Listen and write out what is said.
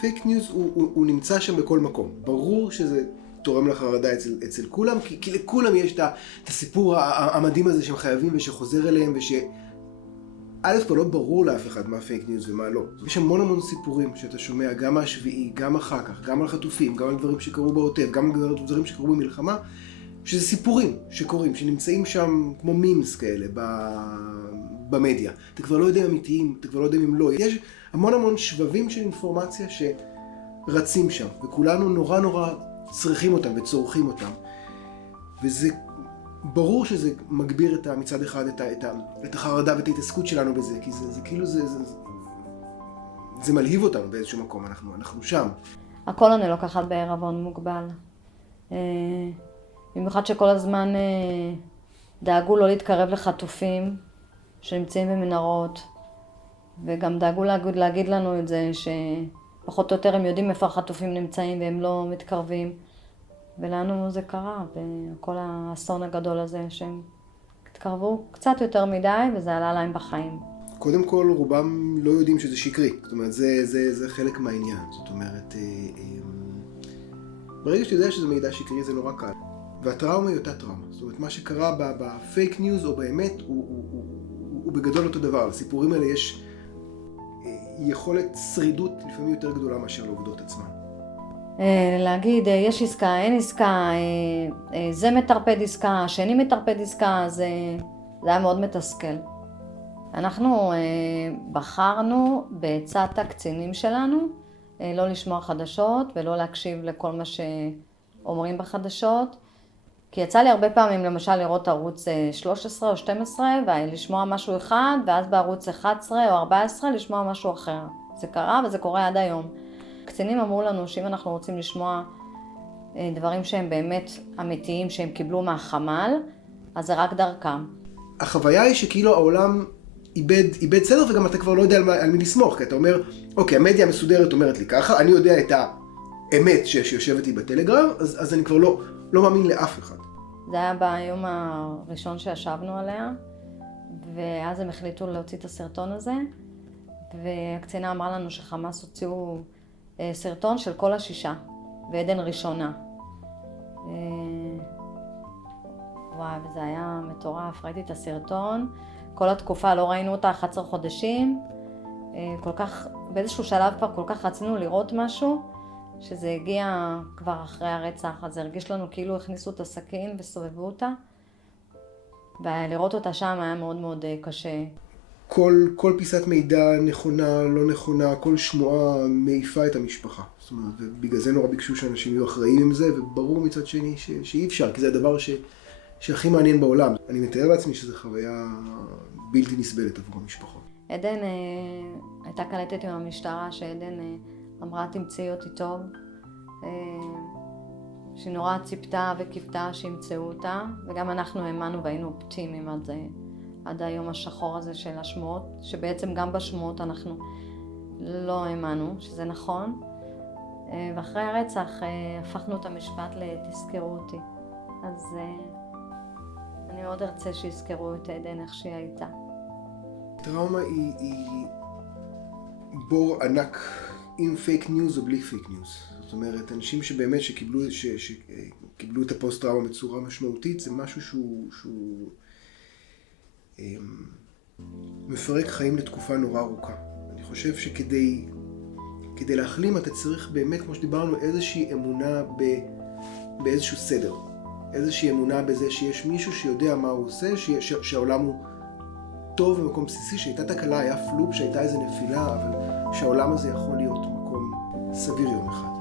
פייק ניוז הוא נמצא שם בכל מקום. ברור שזה תורם לחרדה אצל כולם, כי לכולם יש את הסיפור המדהים הזה שהם חייבים ושחוזר אליהם, א' פה לא ברור לאף אחד מה פייק ניוז ומה לא. יש המון סיפורים שאתה שומע, גם מהשביעי, גם אחר כך, גם על חטופים, גם על דברים שקרו בעוטף, גם על דברים שקרו במלחמה, שזה סיפורים שקורים, שנמצאים שם כמו מימס כאלה במדיה. אתה כבר לא יודע אם אמיתיים, אתה כבר לא יודע אם לא. יש המון שבבים של אינפורמציה שרצים שם, וכולנו נורא צריכים אותם וצורכים אותם. וזה ברור שזה מגביר מצד אחד את החרדה ואת ההתעסקות שלנו בזה, כי זה כאילו זה מלהיב אותנו באיזשהו מקום, אנחנו שם. הכל אני לוקחת בערבון מוגבל. במיוחד שכל הזמן דאגו לא להתקרב לחטופים שנמצאים במנהרות, וגם דאגו להגיד לנו את זה שפחות או יותר הם יודעים איפה החטופים נמצאים והם לא מתקרבים. ולנו זה קרה, וכל האסון הגדול הזה שהם התקרבו קצת יותר מדי וזה עלה להם בחיים. קודם כל רובם לא יודעים שזה שקרי, זאת אומרת זה חלק מהעניין, זאת אומרת ברגע שאתה יודע שזה מידע שקרי זה נורא קל, והטראומה היא אותה טראומה, זאת אומרת מה שקרה בפייק ניוז או באמת הוא בגדול אותו דבר, לסיפורים האלה יש יכולת שרידות לפעמים יותר גדולה מאשר לעובדות עצמן. להגיד יש עסקה, אין עסקה, זה מטרפד עסקה, השני מטרפד עסקה, זה היה מאוד מתסכל. אנחנו בחרנו בעצת הקצינים שלנו לא לשמוע חדשות ולא להקשיב לכל מה שאומרים בחדשות, כי יצא לי הרבה פעמים למשל לראות ערוץ 13 או 12 ולשמוע משהו אחד, ואז בערוץ 11 או 14 לשמוע משהו אחר. זה קרה וזה קורה עד היום. קצינים אמרו לנו שאם אנחנו רוצים לשמוע דברים שהם באמת אמיתיים, שהם קיבלו מהחמ"ל, אז זה רק דרכם. החוויה היא שכאילו העולם איבד סדר, וגם אתה כבר לא יודע על מי לסמוך, כי אתה אומר, אוקיי, המדיה המסודרת אומרת לי ככה, אני יודע את האמת שיושבת לי בטלגרם, אז אני כבר לא מאמין לאף אחד. זה היה ביום הראשון שישבנו עליה, ואז הם החליטו להוציא את הסרטון הזה, והקצינה אמרה לנו שחמאס הוציאו סרטון של כל השישה, ועדן ראשונה. וואי, וזה היה מטורף, ראיתי את הסרטון, כל התקופה לא ראינו אותה 11 חודשים, באיזשהו שלב כבר כל כך רצינו לראות משהו, שזה הגיע כבר אחרי הרצח, אז זה הרגיש לנו כאילו הכניסו את הסכין וסובבו אותה, ולראות אותה שם היה מאוד מאוד קשה. כל פיסת מידע נכונה, לא נכונה, כל שמועה מעיפה את המשפחה. זאת אומרת, ובגלל זה נורא ביקשו שאנשים יהיו אחראים עם זה, וברור מצד שני שאי אפשר, כי זה הדבר שהכי מעניין בעולם. אני מתאר לעצמי שזו חוויה בלתי נסבלת עבור המשפחות. עדן הייתה קלטת עם המשטרה, שעדן אמרה תמצאי אותי טוב, שהיא נורא ציפתה וקיוותה שימצאו אותה, וגם אנחנו האמנו והיינו אופטימיים עד היום השחור הזה של השמועות, שבעצם גם בשמועות אנחנו לא האמנו שזה נכון, ואחרי הרצח הפכנו את המשפט לתזכרו אותי. אז אני מאוד ארצה שיזכרו את עדן איך שהיא הייתה. טראומה היא בור ענק עם פייק ניוז או בלי פייק ניוז. זאת אומרת, אנשים שבאמת שקיבלו את הפוסט-טראומה בצורה משמעותית, זה משהו שהוא מפרק חיים לתקופה נורא ארוכה. אני חושב שכדי להחלים אתה צריך באמת, כמו שדיברנו, איזושהי אמונה באיזשהו סדר. איזושהי אמונה בזה שיש מישהו שיודע מה הוא עושה, שהעולם הוא טוב במקום בסיסי, שהייתה תקלה, היה פלופ, שהייתה איזו נפילה, אבל שהעולם הזה יכול להיות מקום סביר יום אחד.